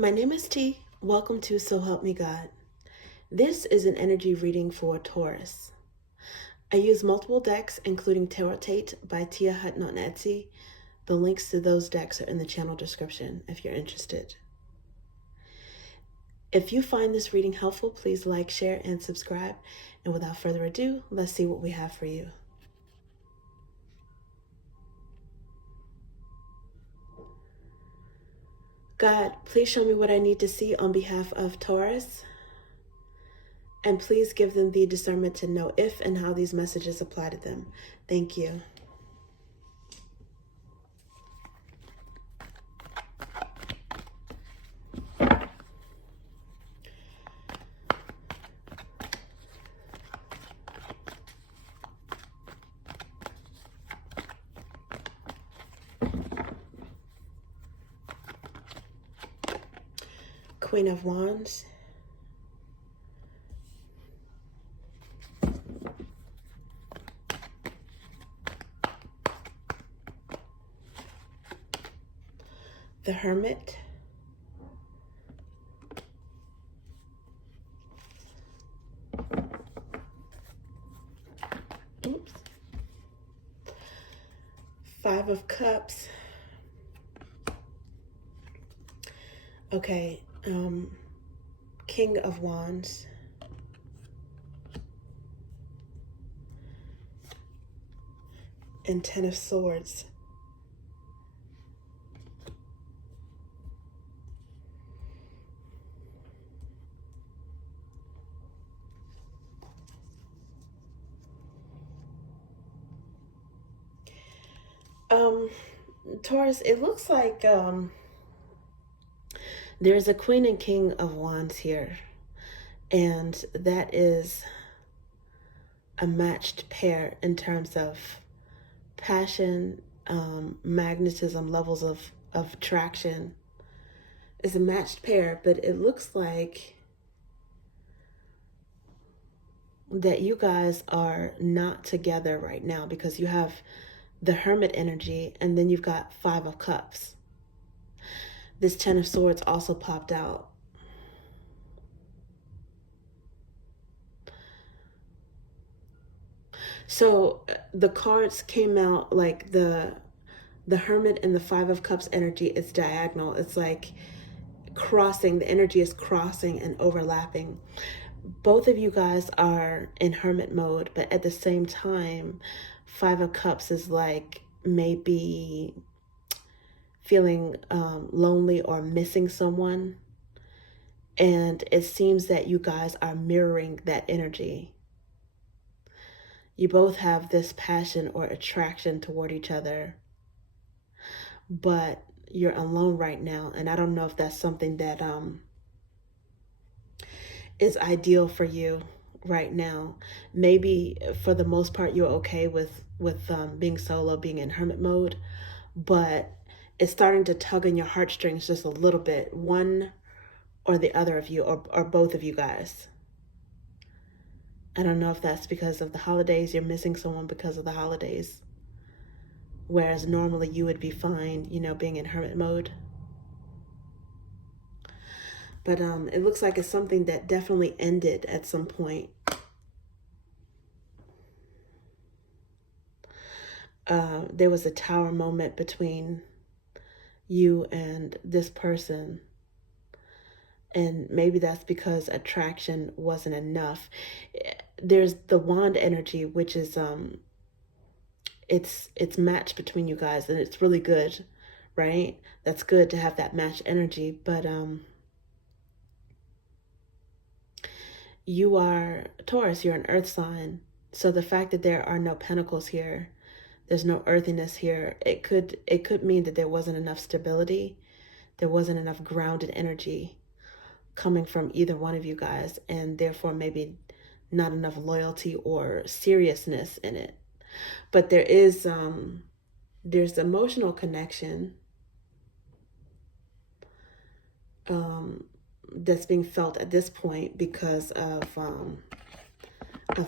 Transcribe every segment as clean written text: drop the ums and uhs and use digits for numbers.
My name is T. Welcome to So Help Me God. This is an energy reading for Taurus. I use multiple decks, including Tarot Tate by Tia Hutton on Etsy. The links to those decks are in the channel description if you're interested. If you find this reading helpful, please like, share, and subscribe. And without further ado, let's see what we have for you. God, please show me what I need to see on behalf of Taurus. And please give them the discernment to know if and how these messages apply to them. Thank you. Queen of Wands. The Hermit. Oops. Five of Cups. Okay, King of Wands. And Ten of Swords. Taurus, it looks like there's a Queen and King of Wands here, and that is a matched pair in terms of passion, magnetism, levels of attraction. Is a matched pair, but it looks like that you guys are not together right now because you have the Hermit energy and then you've got Five of Cups. This Ten of Swords also popped out. So the cards came out like the Hermit and the Five of Cups energy is diagonal. It's like crossing, the energy is crossing and overlapping. Both of you guys are in Hermit mode, but at the same time, Five of Cups is like maybe feeling lonely or missing someone. And it seems that you guys are mirroring that energy. You both have this passion or attraction toward each other, but you're alone right now. And I don't know if that's something that is ideal for you right now. Maybe for the most part, you're okay with being solo, being in hermit mode, but it's starting to tug on your heartstrings just a little bit, one or the other of you, or both of you guys. I don't know if that's because of the holidays, you're missing someone because of the holidays, whereas normally you would be fine, you know, being in hermit mode. But it looks like it's something that definitely ended at some point. There was a tower moment between you and this person. And maybe that's because attraction wasn't enough. There's the wand energy, which is it's matched between you guys, and it's really good, right? That's good to have that matched energy, but you are Taurus, you're an earth sign. So the fact that there are no pentacles here, there's no earthiness here, it could mean that there wasn't enough stability, there wasn't enough grounded energy coming from either one of you guys, and therefore maybe not enough loyalty or seriousness in it. But there is there's emotional connection that's being felt at this point because of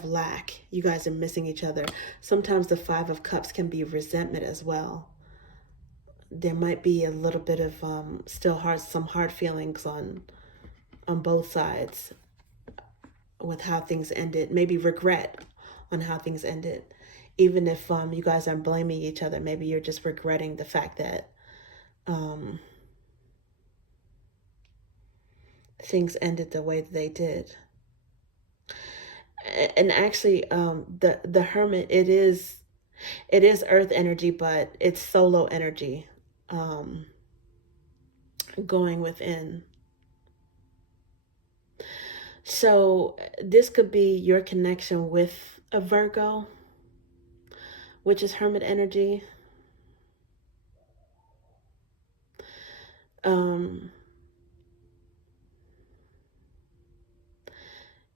lack. You guys are missing each other. Sometimes the Five of Cups can be resentment as well. there might be a little bit of still some hard feelings on both sides with how things ended. Maybe regret on how things ended. Even if you guys aren't blaming each other, maybe you're just regretting the fact that things ended the way that they did. And actually, the Hermit, it is Earth energy, but it's solo energy, going within. So this could be your connection with a Virgo, which is Hermit energy.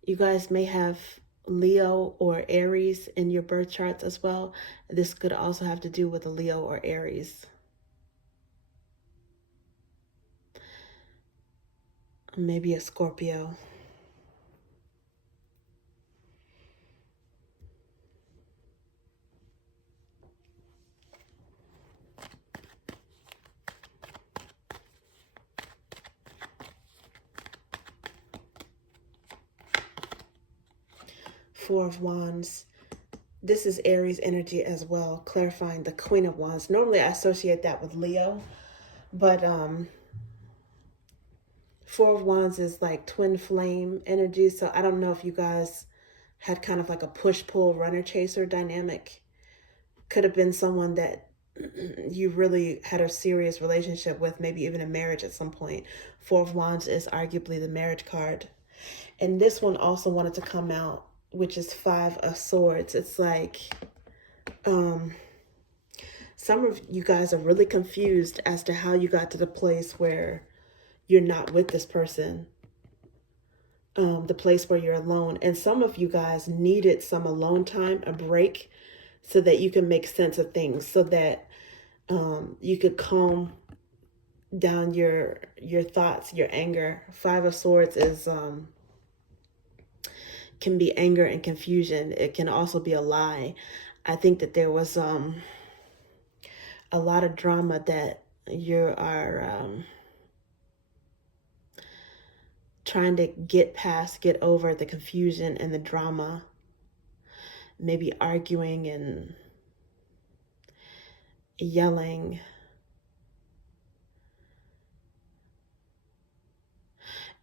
You guys may have Leo or Aries in your birth charts as well. This could also have to do with a Leo or Aries. Maybe a Scorpio. Four of Wands. This is Aries energy as well, clarifying the Queen of Wands. Normally I associate that with Leo, but Four of Wands is like twin flame energy. So I don't know if you guys had kind of like a push-pull runner-chaser dynamic. Could have been someone that you really had a serious relationship with, maybe even a marriage at some point. Four of Wands is arguably the marriage card. And this one also wanted to come out, which is Five of Swords. It's like some of you guys are really confused as to how you got to the place where you're not with this person, the place where you're alone. And some of you guys needed some alone time, a break, so that you can make sense of things, so that you could calm down your thoughts, your anger. Five of Swords is can be anger and confusion. It can also be a lie. I think that there was a lot of drama that you are trying to get past, get over the confusion and the drama. Maybe arguing and yelling.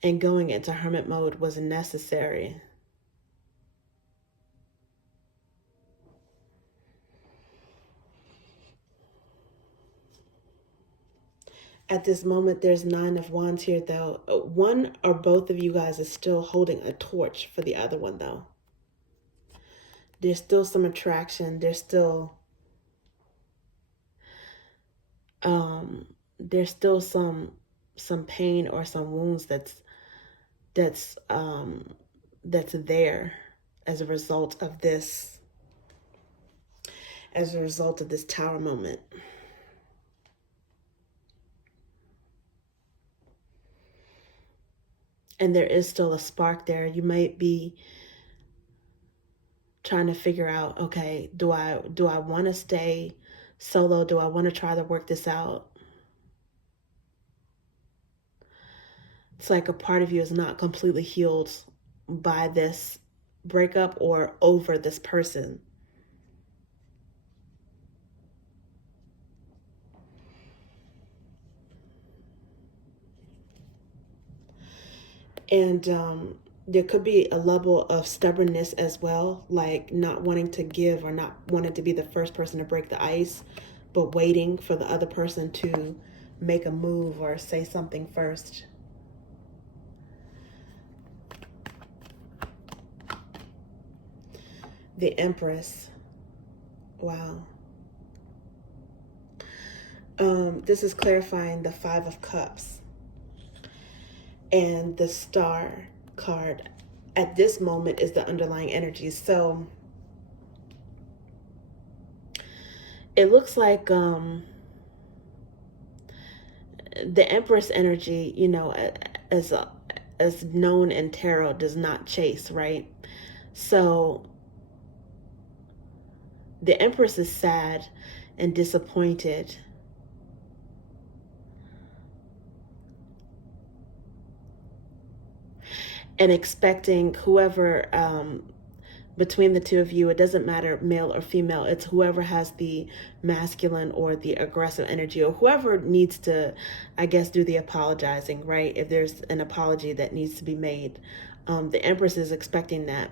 And going into hermit mode was necessary. At this moment, there's Nine of Wands here, though. One or both of you guys is still holding a torch for the other one, though. There's still some attraction. There's still some pain or some wounds that's there as a result of this Tower moment. And there is still a spark there. You might be trying to figure out, okay, do I want to stay solo? Do I want to try to work this out? It's like a part of you is not completely healed by this breakup or over this person. And there could be a level of stubbornness as well, like not wanting to give or not wanting to be the first person to break the ice, but waiting for the other person to make a move or say something first. The Empress. Wow. This is clarifying the Five of Cups. And the Star card at this moment is the underlying energy. So it looks like the Empress energy, you know, as known in tarot, does not chase, right? So the Empress is sad and disappointed and expecting whoever, between the two of you, it doesn't matter male or female, it's whoever has the masculine or the aggressive energy, or whoever needs to, I guess, do the apologizing, right? If there's an apology that needs to be made, the Empress is expecting that.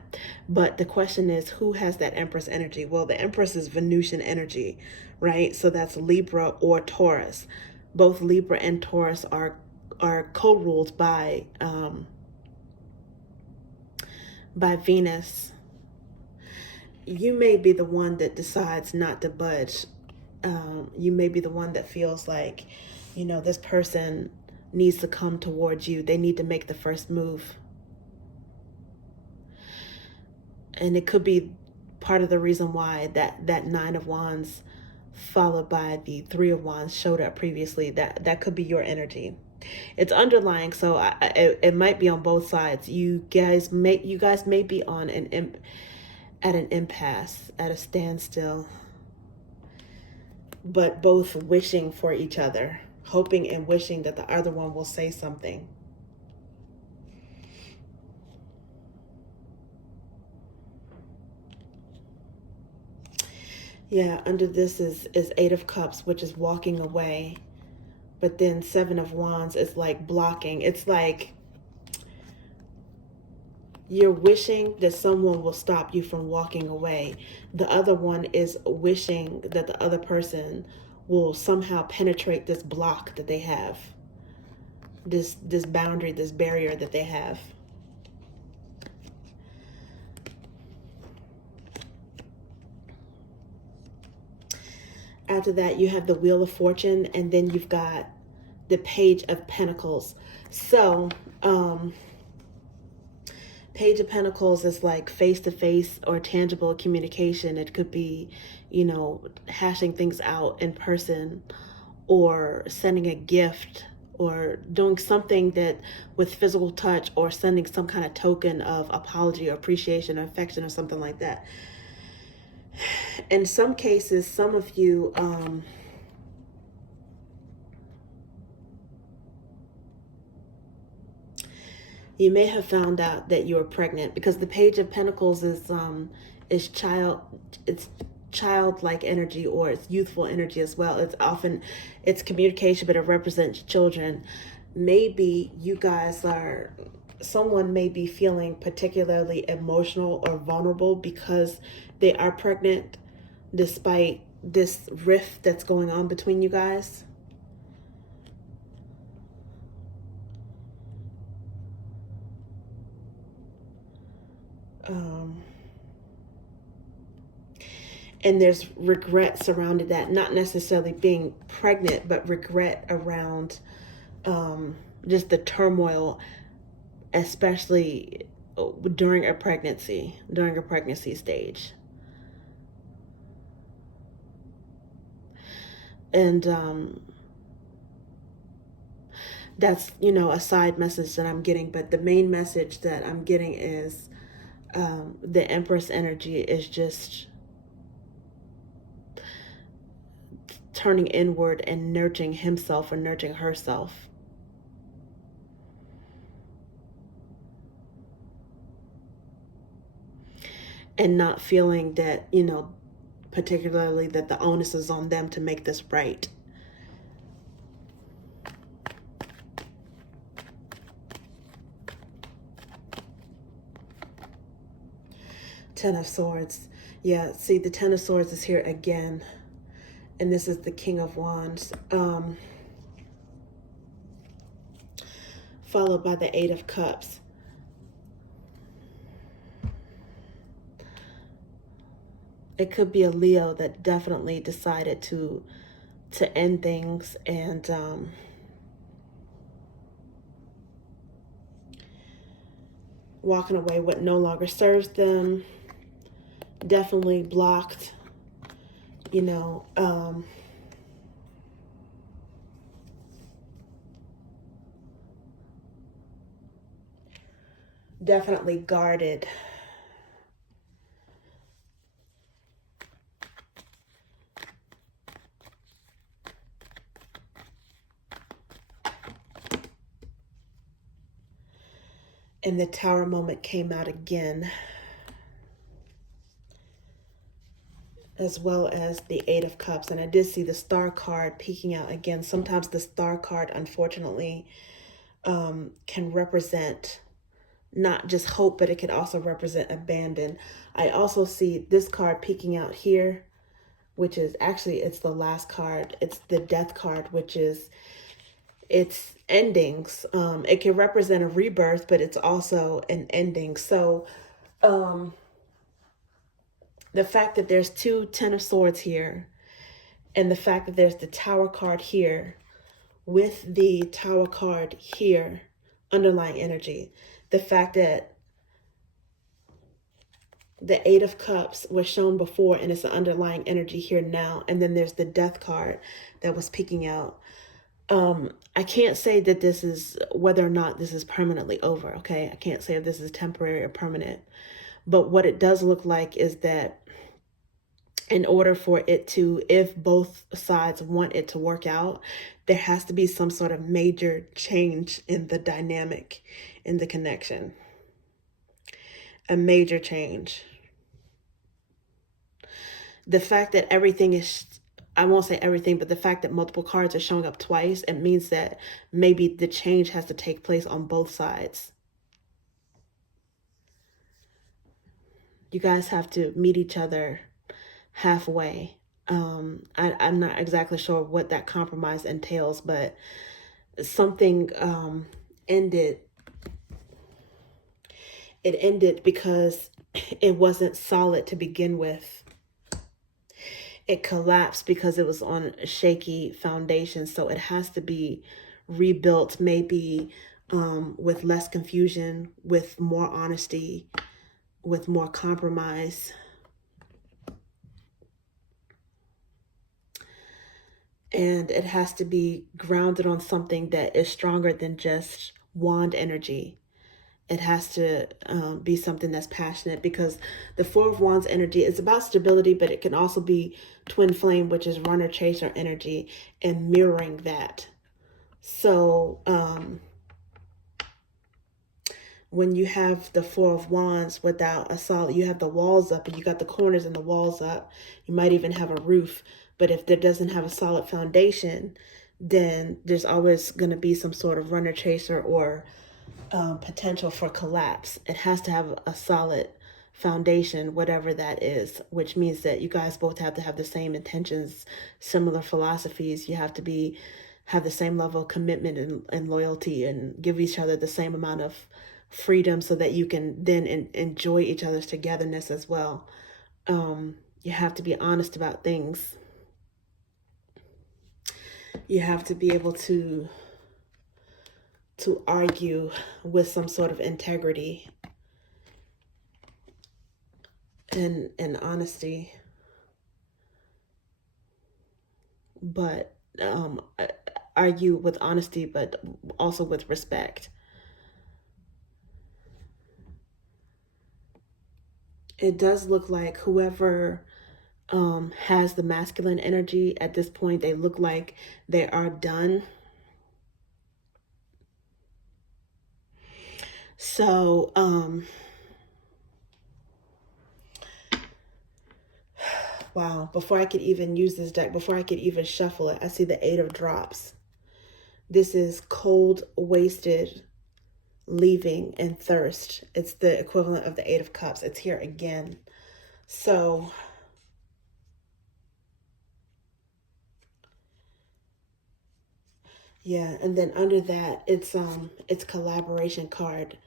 But the question is, who has that Empress energy? Well, the Empress is Venusian energy, right? So that's Libra or Taurus. Both Libra and Taurus are co-ruled by Venus. You may be the one that decides not to budge. You may be the one that feels like, this person needs to come towards you. They need to make the first move. And it could be part of the reason why that Nine of Wands followed by the Three of Wands showed up previously. That could be your energy. It's underlying, so it might be on both sides. You guys may be on at an impasse, at a standstill, but both wishing for each other, hoping and wishing that the other one will say something. Yeah, under this is Eight of Cups, which is walking away. But then Seven of Wands is like blocking. It's like you're wishing that someone will stop you from walking away. The other one is wishing that the other person will somehow penetrate this block that they have. This boundary, this barrier that they have. After that, you have the Wheel of Fortune, and then you've got the Page of Pentacles. So, Page of Pentacles is like face-to-face or tangible communication. It could be, hashing things out in person, or sending a gift, or doing something that with physical touch, or sending some kind of token of apology or appreciation or affection or something like that. In some cases, some of you, you may have found out that you were pregnant, because the Page of Pentacles is childlike energy, or it's youthful energy as well. It's communication, but it represents children. Maybe you guys someone may be feeling particularly emotional or vulnerable because they are pregnant, despite this rift that's going on between you guys. And there's regret surrounded that, not necessarily being pregnant, but regret around just the turmoil, especially during a pregnancy stage. And that's, a side message that I'm getting. But the main message that I'm getting is the Empress energy is just turning inward and nurturing himself or nurturing herself. And not feeling that, particularly that the onus is on them to make this right. Ten of Swords. Yeah, see, the Ten of Swords is here again. And this is the King of Wands. Followed by the Eight of Cups. It could be a Leo that definitely decided to end things and walking away what no longer serves them. Definitely blocked, definitely guarded. And the Tower moment came out again, as well as the Eight of Cups. And I did see the Star card peeking out again. Sometimes the Star card, unfortunately, can represent not just hope, but it can also represent abandon. I also see this card peeking out here, which is actually, it's the last card. It's the Death card, which is, it's endings. It can represent a rebirth, but it's also an ending. So, the fact that there's two Ten of Swords here, and the fact that there's the Tower card here, with the Tower card here, underlying energy, the fact that the Eight of Cups was shown before and it's the underlying energy here now, and then there's the Death card that was peeking out. I can't say that this is, whether or not this is permanently over, okay? I can't say if this is temporary or permanent. But what it does look like is that in order for it to, if both sides want it to work out, there has to be some sort of major change in the dynamic, in the connection. A major change. The fact that everything is, I won't say everything, but the fact that multiple cards are showing up twice, it means that maybe the change has to take place on both sides. You guys have to meet each other halfway. I'm not exactly sure what that compromise entails, but something ended. It ended because it wasn't solid to begin with. It collapsed because it was on a shaky foundation. So it has to be rebuilt, maybe with less confusion, with more honesty, with more compromise. And it has to be grounded on something that is stronger than just wand energy. It has to be something that's passionate, because the Four of Wands energy is about stability, but it can also be twin flame, which is runner chaser energy, and mirroring that. So when you have the Four of Wands without a solid, you have the walls up and you got the corners and the walls up. You might even have a roof. But if there doesn't have a solid foundation, then there's always going to be some sort of runner chaser or potential for collapse. It has to have a solid foundation, whatever that is, which means that you guys both have to have the same intentions, similar philosophies. You have to have the same level of commitment and loyalty, and give each other the same amount of freedom so that you can then enjoy each other's togetherness as well. You have to be honest about things. You have to be able to argue with some sort of integrity and honesty, but argue with honesty, but also with respect. It does look like whoever has the masculine energy at this point, they look like they are done. So, wow, before I could even use this deck, before I could even shuffle it, I see the Eight of Drops. This is cold, wasted, leaving, and thirst. It's the equivalent of the Eight of Cups. It's here again. So, yeah, and then under that, it's collaboration card.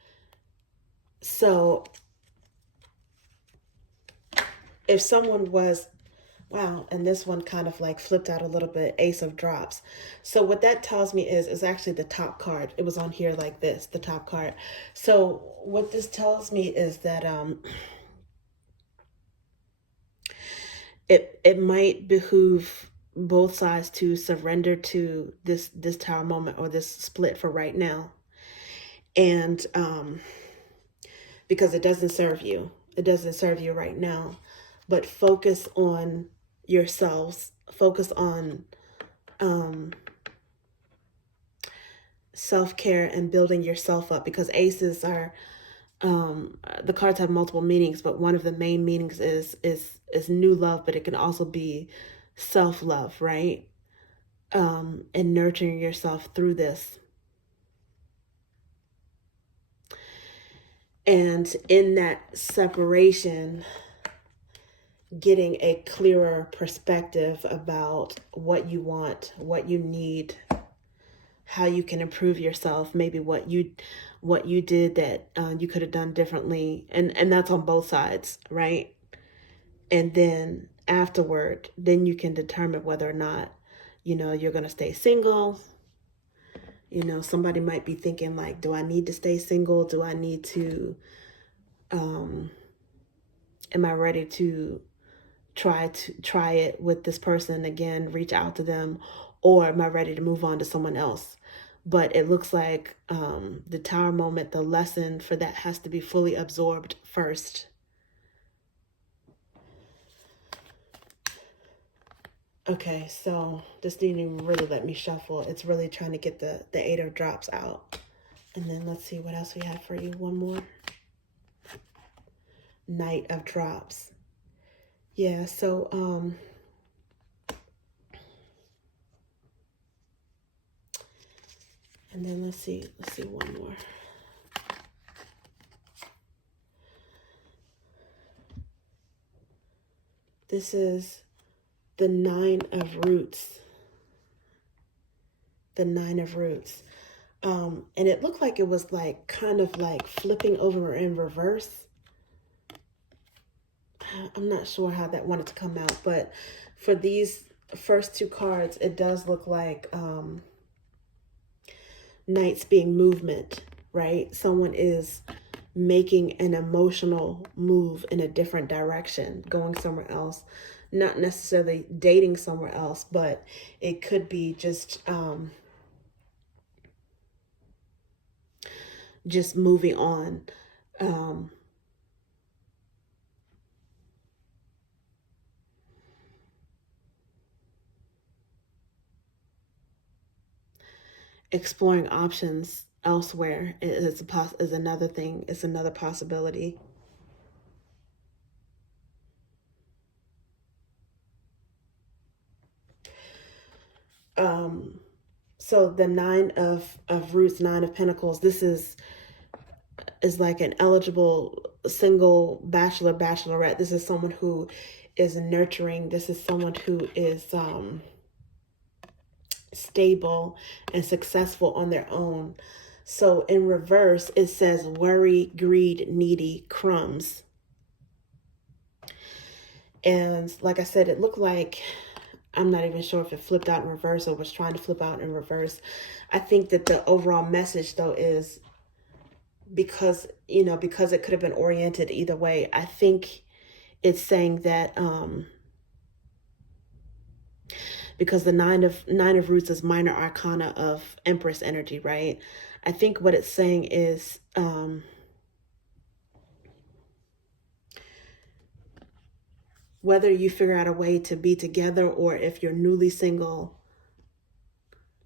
So if someone was, wow, and this one kind of like flipped out a little bit, Ace of Drops. So what that tells me is actually the top card. It was on here like this, the top card. So what this tells me is that it might behoove both sides to surrender to this Tower moment or this split for right now. And because it doesn't serve you. It doesn't serve you right now. But focus on yourselves. Focus on self-care and building yourself up, because aces are, the cards have multiple meanings, but one of the main meanings is new love, but it can also be self-love, right? And nurturing yourself through this. And in that separation, getting a clearer perspective about what you want, what you need, how you can improve yourself, maybe what you did that you could have done differently, and that's on both sides, right? And then afterward, then you can determine whether or not, you're going to stay single. Somebody might be thinking like, do I need to stay single? Do I need to, am I ready to try it with this person again, reach out to them, or am I ready to move on to someone else? But it looks like the Tower moment, the lesson for that has to be fully absorbed first. Okay, so this didn't even really let me shuffle. It's really trying to get the Eight of Drops out. And then let's see what else we have for you. One more. Knight of Drops. Yeah, so and then let's see one more. This is the Nine of Roots. The Nine of Roots. And it looked like it was like kind of like flipping over in reverse. I'm not sure how that wanted to come out, but for these first two cards, it does look like Knights being movement, right? Someone is making an emotional move in a different direction, going somewhere else, not necessarily dating somewhere else, but it could be just moving on. Exploring options elsewhere is another thing. It's another possibility. So the Nine of Roots, Nine of Pentacles, this is like an eligible single bachelor, bachelorette. This is someone who is nurturing. This is someone who is stable and successful on their own. So in reverse, it says worry, greed, needy, crumbs. And like I said, it looked like, I'm not even sure if it flipped out in reverse or was trying to flip out in reverse. I think that the overall message though is, because it could have been oriented either way, I think it's saying that because the nine of Roots is minor arcana of Empress energy, right? I think what it's saying is whether you figure out a way to be together, or if you're newly single,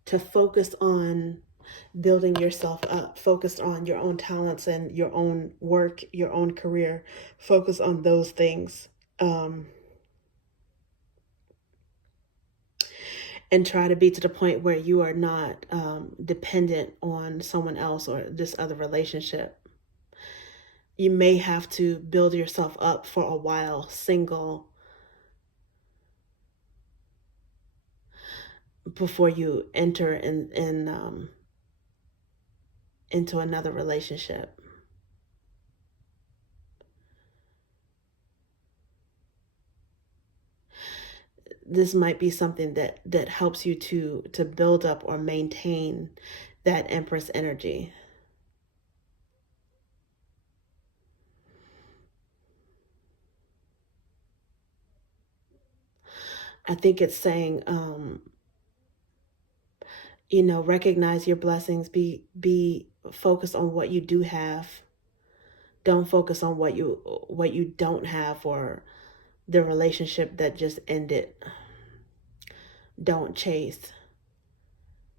to focus on building yourself up, focus on your own talents and your own work, your own career, focus on those things. And try to be to the point where you are not dependent on someone else or this other relationship. You may have to build yourself up for a while single before you enter into another relationship. This might be something that helps you to build up or maintain that Empress energy. I think it's saying, recognize your blessings, be focused on what you do have. Don't focus on what you don't have, or the relationship that just ended. Don't chase.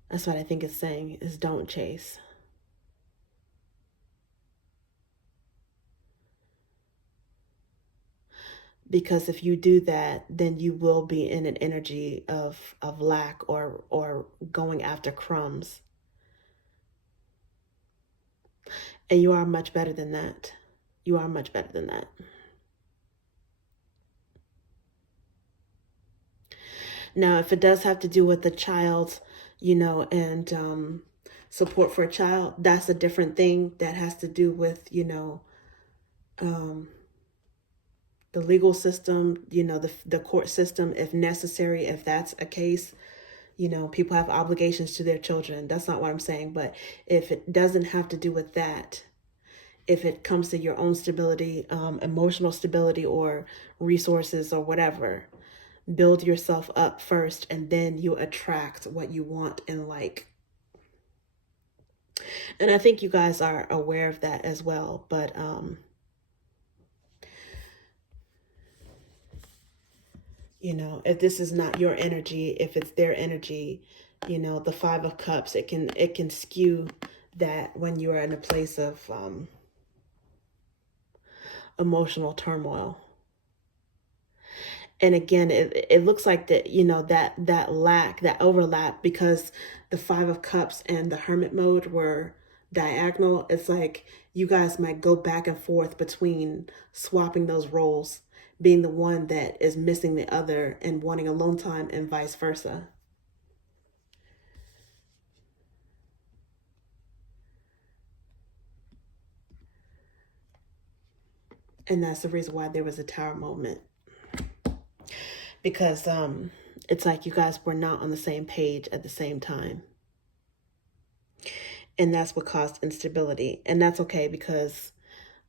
That's what I think it's saying, is don't chase. Because if you do that, then you will be in an energy of lack or going after crumbs. And you are much better than that. You are much better than that. Now, if it does have to do with the child, and support for a child, that's a different thing that has to do with, the legal system, the court system, if necessary, if that's a case. People have obligations to their children. That's not what I'm saying. But if it doesn't have to do with that, if it comes to your own stability, emotional stability or resources or whatever, build yourself up first, and then you attract what you want and like. And I think you guys are aware of that as well. But if this is not your energy, if it's their energy, the Five of Cups, it can skew that when you are in a place of emotional turmoil. And again, it looks like that lack, that overlap, because the Five of Cups and the Hermit mode were diagonal. It's like you guys might go back and forth between swapping those roles, being the one that is missing the other and wanting alone time, and vice versa. And that's the reason why there was a Tower moment. Because it's like you guys were not on the same page at the same time. And that's what caused instability. And that's okay, because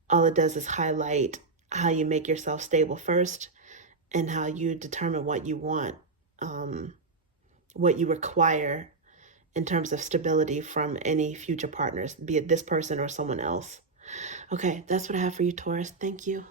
all it does is highlight how you make yourself stable first, and how you determine what you want, what you require in terms of stability from any future partners, be it this person or someone else. Okay, that's what I have for you, Taurus. Thank you.